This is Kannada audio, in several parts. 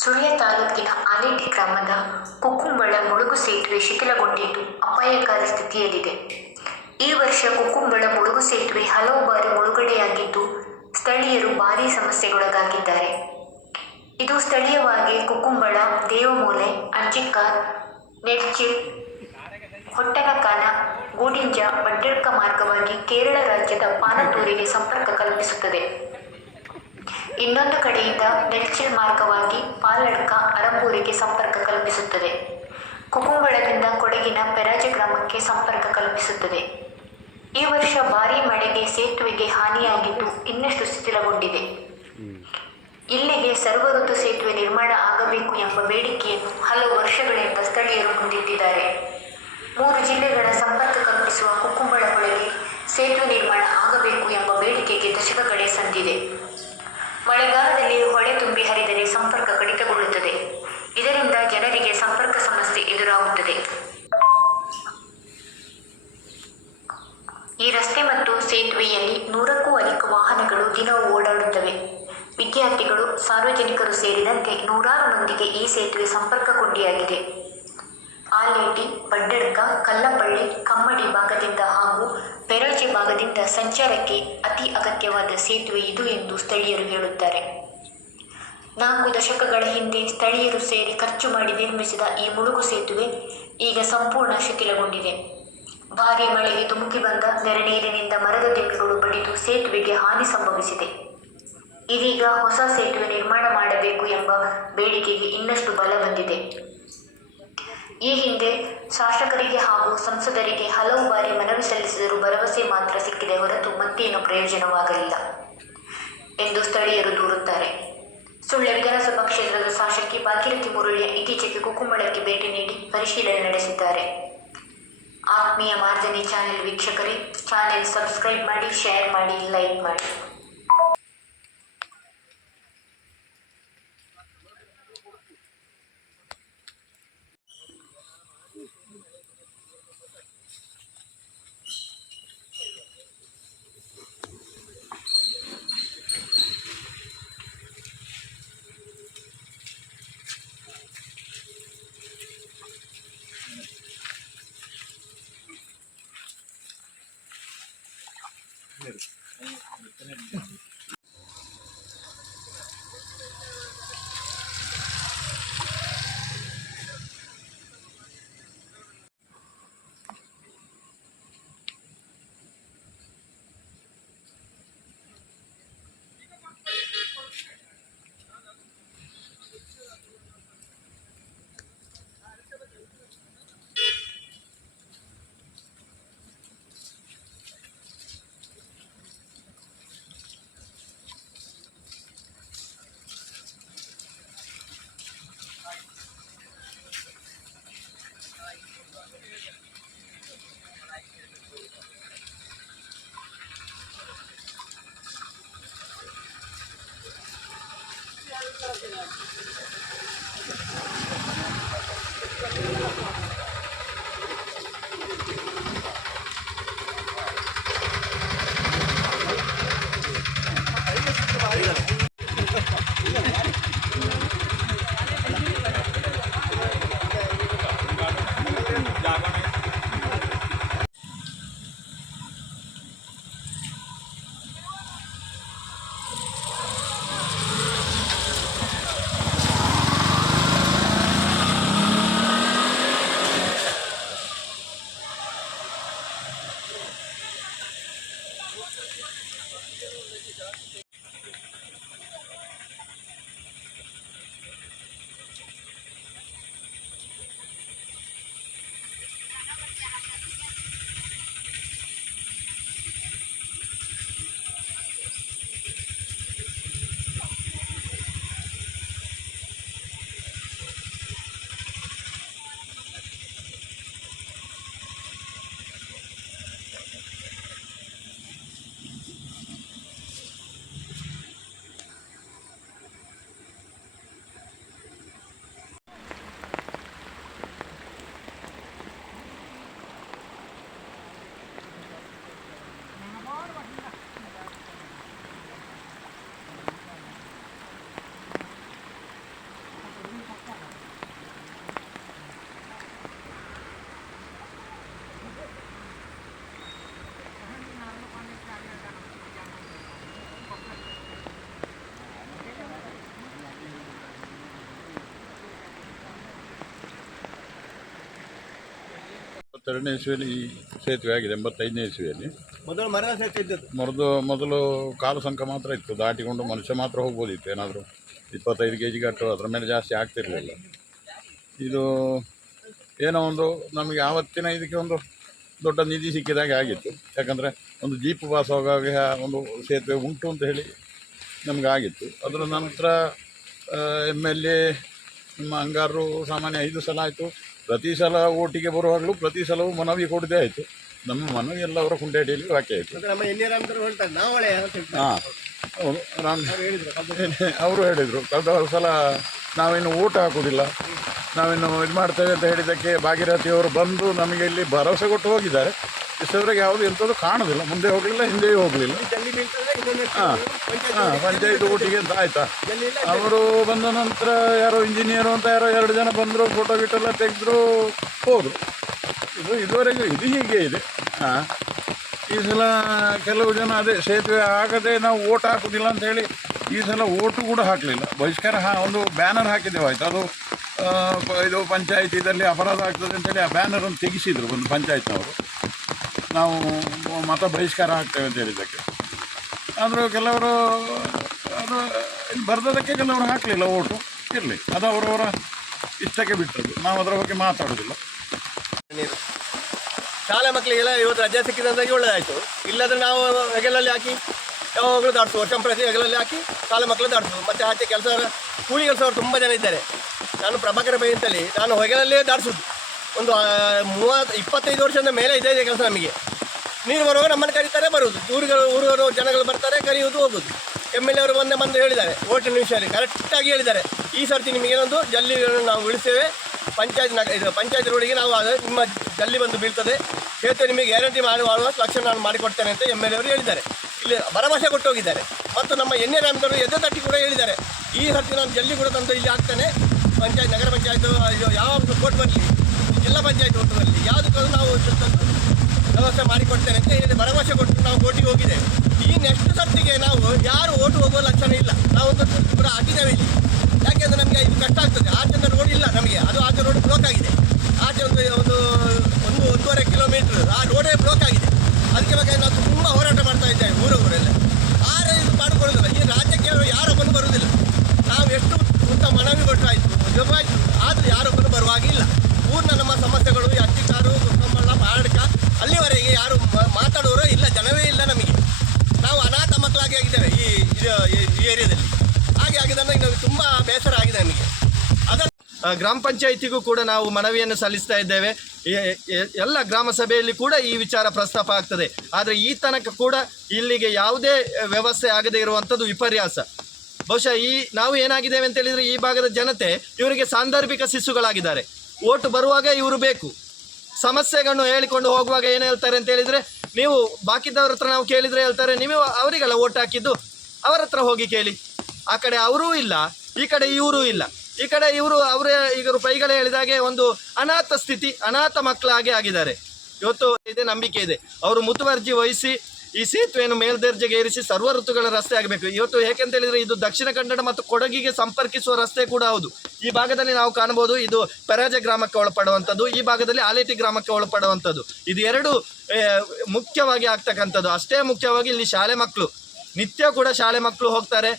ಸುಳ್ಯ ತಾಲೂಕಿನ ಆಲೇಟಿ ಗ್ರಾಮದ ಕುಕ್ಕುಂಬಳ ಮುಳುಗು ಸೇತುವೆ ಶಿಥಿಲಗೊಂಡಿದ್ದು ಅಪಾಯಕಾರಿ ಸ್ಥಿತಿಯಲ್ಲಿದೆ. ಈ ವರ್ಷ ಕುಕ್ಕುಂಬಳ ಮುಳುಗು ಸೇತುವೆ ಹಲವು ಬಾರಿ ಮುಳುಗಡೆಯಾಗಿದ್ದು ಸ್ಥಳೀಯರು ಭಾರೀ ಸಮಸ್ಯೆಗೊಳಗಾಗಿದ್ದಾರೆ. ಇದು ಸ್ಥಳೀಯವಾಗಿ ಕುಕ್ಕುಂಬಳ, ದೇವಮೂಲೆ, ಅಂಚಿಕ್ಕಾರ್, ನೆಡ್ಚಿಲ್, ಹೊಟ್ಟನಕಾನ, ಗೂಡಿಂಜ, ಬಡ್ಡೆಡ್ಕ ಮಾರ್ಗವಾಗಿ ಕೇರಳ ರಾಜ್ಯದ ಪಾನತೂರಿಗೆ ಸಂಪರ್ಕ ಕಲ್ಪಿಸುತ್ತದೆ. ಇನ್ನೊಂದು ಕಡೆಯಿಂದ ನೆಡ್ಚಿಲ್ ಮಾರ್ಗವಾಗಿ ಪಾಲಡ್ಕ, ಅರಂಬೂರಿಗೆ ಸಂಪರ್ಕ ಕಲ್ಪಿಸುತ್ತದೆ. ಕುಕ್ಕುಂಬಳದಿಂದ ಕೊಡಗಿನ ಪೆರಾಜ ಗ್ರಾಮಕ್ಕೆ ಸಂಪರ್ಕ ಕಲ್ಪಿಸುತ್ತದೆ. ಈ ವರ್ಷ ಭಾರೀ ಮಳೆಗೆ ಸೇತುವೆಗೆ ಹಾನಿಯಾಗಿದ್ದು ಇನ್ನಷ್ಟು ಶಿಥಿಲಗೊಂಡಿದೆ. ಇಲ್ಲಿಗೆ ಸರ್ವಋತು ಸೇತುವೆ ನಿರ್ಮಾಣ ಆಗಬೇಕು ಎಂಬ ಬೇಡಿಕೆಯನ್ನು ಹಲವು ವರ್ಷಗಳಿಂದ ಸ್ಥಳೀಯರು ಮುಂದಿಟ್ಟಿದ್ದಾರೆ. 3 ಜಿಲ್ಲೆಗಳ ಸಂಪರ್ಕ ಕಲ್ಪಿಸುವ ಕುಕ್ಕುಂಬಳ ಹೊಳೆಗೆ ಸೇತುವೆ ನಿರ್ಮಾಣ ಆಗಬೇಕು ಎಂಬ ಬೇಡಿಕೆಗೆ ದಶಕಗಳೇ ಸಂದಿದೆ. ಮಳೆಗಾಲದಲ್ಲಿ ಹೊಳೆ ತುಂಬಿ ಹರಿದರೆ ಸಂಪರ್ಕ ಕಡಿತಗೊಳ್ಳುತ್ತದೆ. ಇದರಿಂದ ಜನರಿಗೆ ಸಂಪರ್ಕ ಸಮಸ್ಯೆ ಎದುರಾಗುತ್ತದೆ. ಈ ರಸ್ತೆ ಮತ್ತು ಸೇತುವೆಯಲ್ಲಿ 100ಕ್ಕೂ ಅಧಿಕ ವಾಹನಗಳು ದಿನವೂ ಓಡಾಡುತ್ತವೆ. ವಿದ್ಯಾರ್ಥಿಗಳು, ಸಾರ್ವಜನಿಕರು ಸೇರಿದಂತೆ ನೂರಾರು ಮಂದಿಗೆ ಈ ಸೇತುವೆ ಸಂಪರ್ಕ ಕೊಂಡಿಯಾಗಿದೆ. ಆಲೇಟಿ, ಬಡ್ಡೆಡ್ಕ, ಕಲ್ಲಪಳ್ಳಿ, ಕಮ್ಮಡಿ ಭಾಗದಿಂದ ಹಾಗೂ ಪೆರಾಜೆ ಭಾಗದಿಂದ ಸಂಚಾರಕ್ಕೆ ಅತಿ ಅಗತ್ಯವಾದ ಸೇತುವೆ ಇದು ಎಂದು ಸ್ಥಳೀಯರು ಹೇಳುತ್ತಾರೆ. 4 ದಶಕಗಳ ಹಿಂದೆ ಸ್ಥಳೀಯರು ಸೇರಿ ಖರ್ಚು ಮಾಡಿ ನಿರ್ಮಿಸಿದ ಈ ಮುಳುಗು ಸೇತುವೆ ಈಗ ಸಂಪೂರ್ಣ ಶಿಥಿಲಗೊಂಡಿದೆ. ಭಾರೀ ಮಳೆಗೆ ಧುಮುಕಿ ಬಂದ ನೆರೆನೀರಿನಿಂದ ಮರದ ದಿಮ್ಮಿಗಳು ಬಡಿದು ಸೇತುವೆಗೆ ಹಾನಿ ಸಂಭವಿಸಿದೆ. ಇದೀಗ ಹೊಸ ಸೇತುವೆ ನಿರ್ಮಾಣ ಮಾಡಬೇಕು ಎಂಬ ಬೇಡಿಕೆಗೆ ಇನ್ನಷ್ಟು ಬಲ ಬಂದಿದೆ. ಈ ಹಿಂದೆ ಶಾಸಕರಿಗೆ ಹಾಗೂ ಸಂಸದರಿಗೆ ಹಲವು ಬಾರಿ ಮನವಿ ಸಲ್ಲಿಸಿದರೂ ಭರವಸೆ ಮಾತ್ರ ಸಿಕ್ಕಿದೆ ಹೊರತು ಮತ್ತೇನು ಪ್ರಯೋಜನವಾಗಲಿಲ್ಲ ಎಂದು ಸ್ಥಳೀಯರು ದೂರುತ್ತಾರೆ. ಸುಳ್ಯ ವಿಧಾನಸಭಾ ಕ್ಷೇತ್ರದ ಶಾಸಕಿ ಭಾಗೀರಥಿ ಮುರಳಿಯ ಇತ್ತೀಚೆಗೆ ಕುಕ್ಕುಂಬಳಕ್ಕೆ ಭೇಟಿ ನೀಡಿ ಪರಿಶೀಲನೆ ನಡೆಸಿದ್ದಾರೆ. ಆತ್ಮೀಯ ಮಾರ್ಜನಿ ಚಾನೆಲ್ ವೀಕ್ಷಕರೇ, ಚಾನೆಲ್ ಸಬ್ಸ್ಕ್ರೈಬ್ ಮಾಡಿ, ಶೇರ್ ಮಾಡಿ, ಲೈಕ್ ಮಾಡಿ. 82ನೇ ಇಸ್ವಿಯಲ್ಲಿ ಈ ಸೇತುವೆ ಆಗಿದೆ. 85ನೇ ಇಸ್ವಿಯಲ್ಲಿ ಮೊದಲು ಮರದ ಸೇತುವೆ ಇದ್ದದ್ದು. ಮೊದಲು ಕಾಲು ಸಂಕ ಮಾತ್ರ ಇತ್ತು, ದಾಟಿಕೊಂಡು ಮನುಷ್ಯ ಮಾತ್ರ ಹೋಗ್ಬೋದಿತ್ತು. ಏನಾದರೂ 25 kg ಗಟ್ಟು ಅದರ ಮೇಲೆ ಜಾಸ್ತಿ ಆಗ್ತಿರಲಿಲ್ಲ. ಇದು ಏನೋ ಒಂದು ನಮಗೆ ಆವತ್ತಿನ ಇದಕ್ಕೆ ಒಂದು ದೊಡ್ಡ ನಿಧಿ ಸಿಕ್ಕಿದಾಗೆ ಆಗಿತ್ತು. ಯಾಕಂದರೆ ಒಂದು ಜೀಪ್ ಪಾಸ್ ಹೋಗುವಾಗ ಒಂದು ಸೇತುವೆ ಉಂಟು ಅಂತ ಹೇಳಿ ನಮಗೆ ಆಗಿತ್ತು. ಅದರ ನಂತರ MLA ನಮ್ಮ ಅಂಗಾರರು ಸಾಮಾನ್ಯ 5 ಸಲ ಆಯಿತು. ಪ್ರತಿ ಸಲ ಓಟಿಗೆ ಬರುವಾಗಲೂ ಪ್ರತಿ ಸಲವೂ ಮನವಿ ಕೊಡದೇ ಆಯಿತು. ನಮ್ಮ ಮನವಿ ಎಲ್ಲವರ ಕುಂಟೇಟಿಯಲ್ಲಿ ವಾಕ್ಯ ಆಯಿತು. ನಮ್ಮ ಎನ್ನಿರಾಮರು ಹೇಳ್ತಾರೆ ನಾವು ಒಳ್ಳೆಯ ಅಂತ ಹೇಳ್ತಾರೆ. ಹಾಂ, ಅವರು ಹೇಳಿದರು ಕಳೆದ ಸಲ ನಾವಿನ್ನು ಓಟ್ ಹಾಕೋದಿಲ್ಲ, ನಾವಿನ್ನು ಇದು ಮಾಡ್ತೇವೆ ಅಂತ ಹೇಳಿದ್ದಕ್ಕೆ ಭಾಗೀರಥಿಯವರು ಬಂದು ನಮಗೆ ಇಲ್ಲಿ ಭರವಸೆ ಕೊಟ್ಟು ಹೋಗಿದ್ದಾರೆ. ಇಷ್ಟವರೆಗೆ ಯಾವುದು ಎಂಥದ್ದು ಕಾಣೋದಿಲ್ಲ, ಮುಂದೆ ಹೋಗಲಿಲ್ಲ ಹಿಂದೆಯೂ ಹೋಗಲಿಲ್ಲ. ಹಾಂ, ಪಂಚಾಯತ್ ಓಟಿಗೆ ಅಂತ ಆಯಿತಾ. ಅವರು ಬಂದ ನಂತರ ಯಾರೋ ಇಂಜಿನಿಯರು ಅಂತ ಯಾರೋ 2 ಜನ ಬಂದರು, ಫೋಟೋ ಗಿಟ್ಟೆಲ್ಲ ತೆಗೆದ್ರು, ಹೋದರು. ಇದುವರೆಗೂ ಇದು ಹೀಗೆ ಇದೆ. ಹಾಂ, ಈ ಸಲ ಕೆಲವು ಜನ ಅದೇ ಸೇತುವೆ ಆಗದೆ ನಾವು ಓಟ್ ಹಾಕೋದಿಲ್ಲ ಅಂಥೇಳಿ ಈ ಸಲ ಓಟು ಕೂಡ ಹಾಕಲಿಲ್ಲ. ಬಹಿಷ್ಕಾರ ಒಂದು ಬ್ಯಾನರ್ ಹಾಕಿದ್ದೇವೆ, ಆಯಿತು. ಅದು ಇದು ಪಂಚಾಯತ್ ಇದರಲ್ಲಿ ಅಪರಾಧ ಆಗ್ತದೆ ಅಂತೇಳಿ ಆ ಬ್ಯಾನರನ್ನು ತೆಗೆಸಿದರು ಒಂದು ಪಂಚಾಯತ್ನವರು. ನಾವು ಮತ ಬಹಿಷ್ಕಾರ ಆಗ್ತೇವೆ ಅಂತ ಹೇಳಿದ್ದಕ್ಕೆ. ಆದರೂ ಕೆಲವರು ಅದು ಬರ್ದದಕ್ಕೆ ಕೆಲವರು ಹಾಕಲಿಲ್ಲ ಓಟು. ಇರಲಿ, ಅದು ಅವರವರ ಇಷ್ಟಕ್ಕೆ ಬಿಟ್ಟದ್ದು, ನಾವು ಅದರ ಬಗ್ಗೆ ಮಾತಾಡೋದಿಲ್ಲ. ಶಾಲಾ ಮಕ್ಕಳಿಗೆಲ್ಲ ಇವತ್ತು ರಜೆ ಸಿಕ್ಕಿದಂತಾಗಿ ಒಳ್ಳೆಯದಾಯಿತು. ಇಲ್ಲದ್ರೆ ನಾವು ಹೆಗಲಲ್ಲಿ ಹಾಕಿ ಯಾವಾಗಲೂ ದಾಟಿಸುವ, ವರ್ಷ ಪ್ರತಿ ಹೆಗಲಲ್ಲಿ ಹಾಕಿ ಶಾಲಾ ಮಕ್ಕಳು ದಾಟಿಸುವುದು. ಮತ್ತು ಆಚೆ ಕೆಲಸ ಕೂಲಿ ಕೆಲಸವರು ತುಂಬ ಜನ ಇದ್ದಾರೆ. ನಾನು ಪ್ರಭಾಕರ ಬೈ ಅಂತೇಳಿ ನಾನು ಹೆಗಲಲ್ಲೇ ದಾಟಿಸೋದು. ಒಂದು 25 ವರ್ಷದ ಮೇಲೆ ಇದೆ ಕೆಲಸ ನಮಗೆ. ನೀರು ಬರುವಾಗ ನಮ್ಮನ್ನು ಕರೀತಾರೆ, ಬರುವುದು. ಊರುಗಳು ಜನಗಳು ಬರ್ತಾರೆ, ಕರೆಯುವುದು, ಹೋಗೋದು. MLA ಅವರು ಬಂದು ಹೇಳಿದ್ದಾರೆ ಓಟಿನ ವಿಷಯದಲ್ಲಿ ಕರೆಕ್ಟಾಗಿ ಹೇಳಿದ್ದಾರೆ. ಈ ಸರ್ತಿ ನಿಮಗೇನೊಂದು ಜಲ್ಲಿಗಳನ್ನು ನಾವು ಉಳಿಸ್ತೇವೆ, ಪಂಚಾಯತ್ ರೋಡಿಗೆ ನಾವು ನಿಮ್ಮ ಜಲ್ಲಿ ಬಂದು ಬೀಳ್ತದೆ, ಸೇತುವೆ ನಿಮಗೆ ಗ್ಯಾರಂಟಿ ಮಾಡುವ ಲಕ್ಷಣ ನಾನು ಮಾಡಿಕೊಡ್ತೇನೆ ಅಂತ MLA ಅವರು ಹೇಳಿದ್ದಾರೆ. ಇಲ್ಲಿ ಭರವಸೆ ಕೊಟ್ಟು ಹೋಗಿದ್ದಾರೆ. ಮತ್ತು ನಮ್ಮ ಎನ್ನಿರಾಮರು ಎದೆ ತಟ್ಟಿ ಕೂಡ ಹೇಳಿದ್ದಾರೆ, ಈ ಸರ್ತಿ ನಾನು ಜಲ್ಲಿ ಕೂಡ ತಂದು ಇಲ್ಲಿ ಹಾಕ್ತೇನೆ. ಪಂಚಾಯತ್, ನಗರ ಪಂಚಾಯತ್, ಯಾವ ಕೋರ್ಟ್ ಬರಲಿ, ಜಿಲ್ಲಾ ಪಂಚಾಯತ್ ಒಟ್ಟು ಬರಲಿ, ಯಾವುದಕ್ಕೂ ನಾವು ವ್ಯವಸ್ಥೆ ಮಾಡಿಕೊಡ್ತೇನೆ ಅಂತ ಹೇಳಿ ಭರವಸೆ ಕೊಟ್ಟು ನಾವು ಓಟಿಗೆ ಹೋಗಿದ್ದೇವೆ. ಈ ನೆಕ್ಸ್ಟ್ ಸರ್ತಿಗೆ ನಾವು ಯಾರು ಓಟು ಹೋಗುವ ಲಕ್ಷಣ ಇಲ್ಲ. ನಾವೊಂದು ಕೂಡ ಹಾಕಿದ್ದೇವೆ ಇಲ್ಲಿ. ಯಾಕೆಂದರೆ ನಮಗೆ ಇದು ಕಷ್ಟ ಆಗ್ತದೆ. ಆಚೆ ರೋಡ್ ಇಲ್ಲ ನಮಗೆ, ಅದು ಆಚೆ ರೋಡ್ ಬ್ಲಾಕ್ ಆಗಿದೆ. ಆಚೆ ಒಂದೂವರೆ ಕಿಲೋಮೀಟ್ರ್ ಆ ರೋಡೇ ಬ್ಲಾಕ್ ಆಗಿದೆ. ಅದಕ್ಕೆ ಬೇಕಾಗಿ ನಾವು ತುಂಬ ಹೋರಾಟ ಮಾಡ್ತಾ ಇದ್ದೇವೆ ಊರೂರೆಲ್ಲ. ಆದ್ರೆ ಇದು ಮಾಡಿಕೊಳ್ಳೋದಿಲ್ಲ. ಈ ರಾಜ್ಯಕ್ಕೆ ಯಾರೊಬ್ಬನು ಬರುವುದಿಲ್ಲ. ನಾವು ಎಷ್ಟು ಉತ್ತಮ ಮನವಿ ಕೊಟ್ಟರು ಆಯಿತು, ಜವಾಯಿತು, ಆದರೆ ಯಾರೊಬ್ಬನು ಬರುವಾಗಿಲ್ಲ. ಊರಿನ ನಮ್ಮ ಸಮಸ್ಯೆಗಳು ಅತ್ತಿಕಾರು, ಕುಕ್ಕಂಬಳ್ಳ, ಪಾರಡ್ಕ ಅಲ್ಲಿವರೆಗೆ ಯಾರು ಮಾತಾಡೋರು ಇಲ್ಲ, ಜನವೇ ಇಲ್ಲ ನಮಗೆ. ನಾವು ಅನಾಥ ಮಕ್ಕಳಾಗಿ ಆಗಿದ್ದೇವೆ ಈ ಏರಿಯಾದಲ್ಲಿ. ಹಾಗೆ ಆಗಿದ್ದನ್ನು ನಮಗೆ ತುಂಬ ಬೇಸರ ಆಗಿದೆ ನಮಗೆ. ಅದನ್ನು ಗ್ರಾಮ ಪಂಚಾಯಿತಿಗೂ ಕೂಡ ನಾವು ಮನವಿಯನ್ನು ಸಲ್ಲಿಸ್ತಾ ಇದ್ದೇವೆ. ಎಲ್ಲ ಗ್ರಾಮ ಸಭೆಯಲ್ಲಿ ಕೂಡ ಈ ವಿಚಾರ ಪ್ರಸ್ತಾಪ ಆಗ್ತದೆ. ಆದರೆ ಈ ತನಕ ಕೂಡ ಇಲ್ಲಿಗೆ ಯಾವುದೇ ವ್ಯವಸ್ಥೆ ಆಗದೇ ಇರುವಂಥದ್ದು ವಿಪರ್ಯಾಸ. ಬಹುಶಃ ನಾವು ಏನಾಗಿದ್ದೇವೆ ಅಂತ ಹೇಳಿದರೆ, ಈ ಭಾಗದ ಜನತೆ ಇವರಿಗೆ ಸಾಂದರ್ಭಿಕ ಶಿಶುಗಳಾಗಿದ್ದಾರೆ. ಓಟು ಬರುವಾಗ ಇವರು ಬೇಕು, ಸಮಸ್ಯೆಗಳನ್ನು ಹೇಳಿಕೊಂಡು ಹೋಗುವಾಗ ಏನು ಹೇಳ್ತಾರೆ ಅಂತ ಹೇಳಿದರೆ, ನೀವು ಬಾಕಿದವ್ರ ಹತ್ರ ನಾವು ಕೇಳಿದರೆ ಹೇಳ್ತಾರೆ, ನೀವು ಅವರಿಗೆಲ್ಲ ಓಟ್ ಹಾಕಿದ್ದು, ಅವರ ಹತ್ರ ಹೋಗಿ ಕೇಳಿ. ಆ ಕಡೆ ಅವರೂ ಇಲ್ಲ, ಈ ಕಡೆ ಇವರೂ ಇಲ್ಲ. ಈ ಕಡೆ ಅವರೇ ಈಗ ಪೈಗಳೇ ಹೇಳಿದಾಗೆ ಒಂದು ಅನಾಥ ಸ್ಥಿತಿ, ಅನಾಥ ಮಕ್ಕಳಾಗೆ ಆಗಿದ್ದಾರೆ. ಇವತ್ತು ಇದೆ ನಂಬಿಕೆ ಇದೆ, ಅವರು ಮುತುವರ್ಜಿ ವಹಿಸಿ ಈ ಸೇತುವೆಯನ್ನು ಮೇಲ್ದರ್ಜೆಗೆ ಏರಿಸಿ ಸರ್ವ ಋತುಗಳ ರಸ್ತೆ ಆಗಬೇಕು. ಇವತ್ತು ಏಕೆಂತ ಹೇಳಿದರೆ ಇದು ದಕ್ಷಿಣ ಕನ್ನಡ ಮತ್ತು ಕೊಡಗಿಗೆ ಸಂಪರ್ಕಿಸುವ ರಸ್ತೆ ಕೂಡ ಹೌದು. ಈ ಭಾಗದಲ್ಲಿ ನಾವು ಕಾಣಬಹುದು, ಇದು ಪರಾಜೆ ಗ್ರಾಮಕ್ಕೆ ಒಳಪಡುವಂಥದ್ದು, ಈ ಭಾಗದಲ್ಲಿ ಆಲೇಟಿ ಗ್ರಾಮಕ್ಕೆ ಒಳಪಡುವಂಥದ್ದು. ಇದು ಎರಡು ಮುಖ್ಯವಾಗಿ ಆಗ್ತಕ್ಕಂಥದ್ದು. ಅಷ್ಟೇ ಮುಖ್ಯವಾಗಿ ಇಲ್ಲಿ ಶಾಲೆ ಮಕ್ಕಳು ನಿತ್ಯ ಕೂಡ ಶಾಲೆ ಮಕ್ಕಳು ಹೋಗ್ತಾರೆ,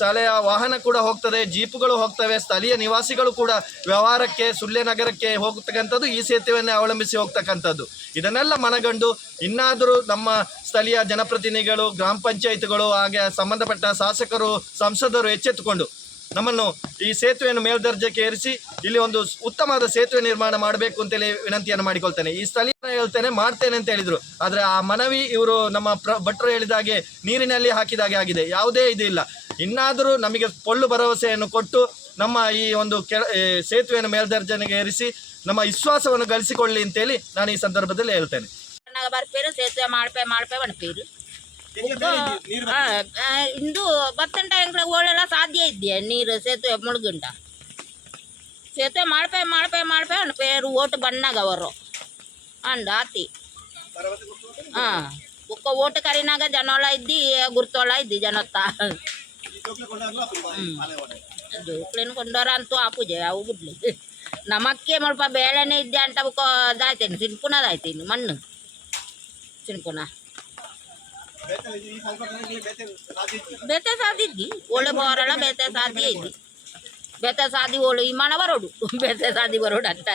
ಶಾಲೆಯ ವಾಹನ ಕೂಡ ಹೋಗ್ತದೆ, ಜೀಪುಗಳು ಹೋಗ್ತವೆ, ಸ್ಥಳೀಯ ನಿವಾಸಿಗಳು ಕೂಡ ವ್ಯವಹಾರಕ್ಕೆ ಸುಳ್ಯ ನಗರಕ್ಕೆ ಹೋಗ್ತಕ್ಕಂಥದ್ದು ಈ ಸೇತುವೆಯನ್ನೇ ಅವಲಂಬಿಸಿ ಹೋಗ್ತಕ್ಕಂಥದ್ದು. ಇದನ್ನೆಲ್ಲ ಮನಗಂಡು ಇನ್ನಾದರೂ ನಮ್ಮ ಸ್ಥಳೀಯ ಜನಪ್ರತಿನಿಧಿಗಳು, ಗ್ರಾಮ ಪಂಚಾಯಿತಿಗಳು, ಹಾಗೆ ಸಂಬಂಧಪಟ್ಟ ಶಾಸಕರು, ಸಂಸದರು ಎಚ್ಚೆತ್ತುಕೊಂಡು ನಮ್ಮನ್ನು ಈ ಸೇತುವೆಯನ್ನು ಮೇಲ್ದರ್ಜೆಗೆ ಏರಿಸಿ ಇಲ್ಲಿ ಒಂದು ಉತ್ತಮವಾದ ಸೇತುವೆ ನಿರ್ಮಾಣ ಮಾಡಬೇಕು ಅಂತೇಳಿ ವಿನಂತಿಯನ್ನು ಮಾಡಿಕೊಳ್ತೇನೆ. ಈ ಸ್ಥಳೀಯ ಹೇಳ್ತೇನೆ, ಮಾಡ್ತೇನೆ ಅಂತ ಹೇಳಿದರು. ಆದರೆ ಆ ಮನವಿ ಇವರು ನಮ್ಮ ಭಟ್ರು ಹೇಳಿದಾಗೆ ನೀರಿನಲ್ಲಿ ಹಾಕಿದಾಗೆ ಆಗಿದೆ, ಯಾವುದೇ ಇದು ಇಲ್ಲ. ಇನ್ನಾದರೂ ನಮಗೆ ಪೊಳ್ಳು ಭರವಸೆಯನ್ನು ಕೊಟ್ಟು ನಮ್ಮ ಈ ಒಂದು ಸೇತುವೆಯನ್ನು ಮೇಲ್ದರ್ಜೆಗೆ ಏರಿಸಿ ನಮ್ಮ ವಿಶ್ವಾಸವನ್ನು ಗಳಿಸಿಕೊಳ್ಳಿ ಅಂತೇಳಿ ನಾನು ಈ ಸಂದರ್ಭದಲ್ಲಿ ಹೇಳ್ತೇನೆ. ಸೇತುವೆ ಮಾಡ್ಪೇ ಬಣ್ಪೇರು ಇಂದು ಬತ್ತಂಟ ಎಂಗ್ಳ ಓಳೆಲ್ಲ ಸಾಧ್ಯ ಇದೆಯಾ ನೀರು ಸೇತುವೆ ಮುಳುಗುಂಟ ಸೇತುವೆ ಮಾಡ್ಪೇ ಅನ್ಪೇರು ಓಟು ಬಣ್ಣಾಗ ಅವರು ಅಂಡ ಆತಿ ಒಕ್ಕ ಓಟು ಕರಿನಾಗ ಜನೋಳ ಇದ್ದಿ ಗುರ್ತೋಳ ಇದ್ದಿ ಜನತ್ತ ಜೋಕ್ಲೇನು ಕೊಂಡೋರ ಅಂತೂ ಆಪುಜೆ ಅವು ಬಿಡ್ಲಿ ನಮಕ್ಕೆ ಮುಲ್ಪ ಬೇಳೆನೇ ಇದ್ದೆ ಅಂತ ದಾಯ್ತೇನೆ ಸಿನ್ಪುನದಾಯ್ತೇನು ಮಣ್ಣು ಸಿನ್ಪುನ ಬೇತೆ ಸಾದಿದ್ದಿ ಒಳ್ಳೆ ಬೋರಳ ಬೇತೆ ಸಾದಿ ಇದ್ದಿ ಬೇತೆ ಸಾದಿ ಓಳು ಈ ಮಣ ಬರೋಡು ಬೇತೆ ಸಾದಿ ಬರೋಡು ಅಂತ